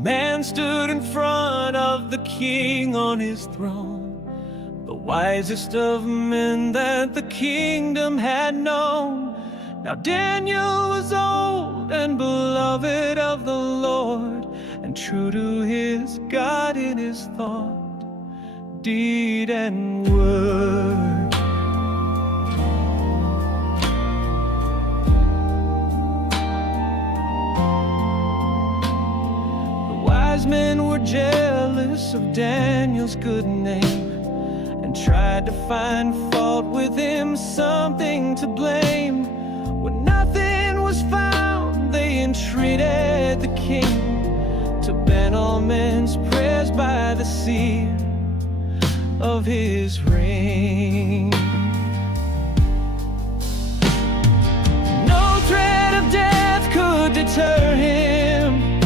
man stood in front of the king on his throne, the wisest of men that the kingdom had known. Now Daniel was old and beloved of the Lord, and true to his God in his thought, deed, and word. The wise men were jealous of Daniel's good name, and tried to find fault with him, something to blame. When nothing was found, they entreated the king to ban all men's prayers by the seal of his ring. No threat of death could deter him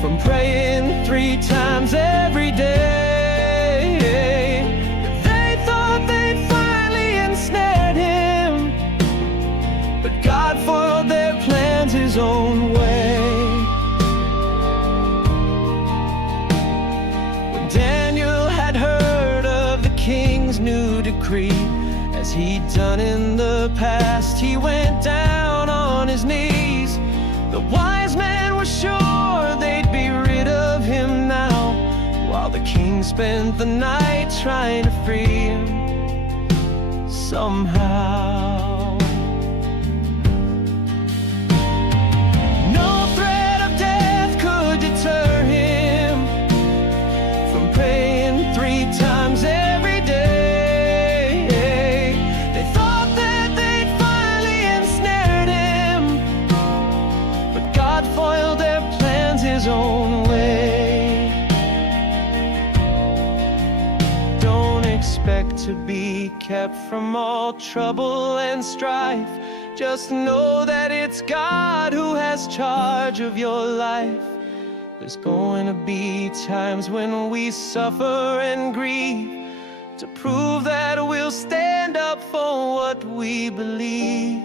from praying 3 times every day. They thought they'd finally ensnared him, but God foiled their plans his own way. When Daniel had heard of the king's new decree, as he'd done in the past, he went down on his knees. The wise men were sure they'd be rid of him now, while the king spent the night trying to free him somehow. No threat of death could deter him from praying 3 times every day. They thought that they'd finally ensnared him, but God foiled their plans his own way. Don't expect to be kept from all trouble and strife. Just know that it's God who has charge of your life. There's going to be times when we suffer and grieve, to prove that we'll stand up for what we believe.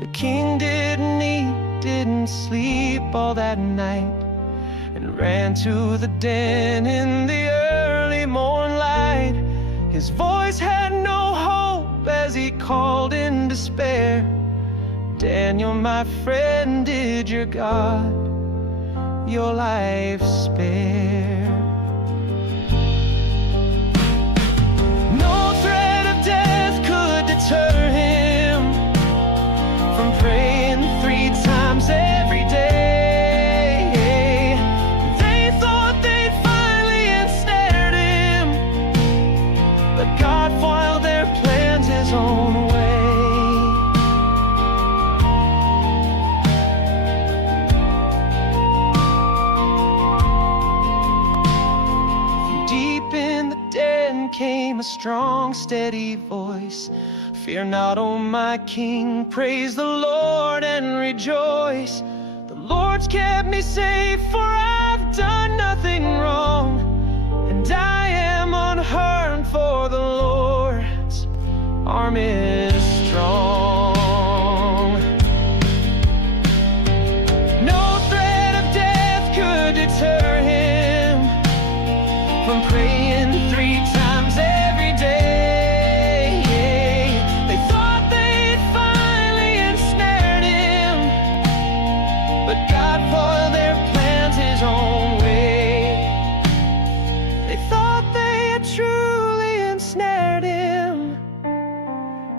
The king didn't eat, didn't sleep all that night, and ran to the den in the early morn light. His voice had no hope as he called in despair. Daniel, my friend, did your God your life spare? No threat of death could deter him from praying 3 times every day. They thought they'd finally ensnared him, but God foiled their plans his own way. From deep in the den came a strong, steady voice. Fear not, O my King, praise the Lord and rejoice. The Lord's kept me safe, for I've done nothing wrong, and I am unharmed, for the Lord's arm is strong. No threat of death could deter him from praying 3 times every day. They thought they'd finally ensnared him, but God foiled their plans his own way. They thought they had truly ensnared him,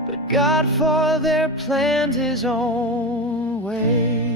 but God foiled their plans his own way.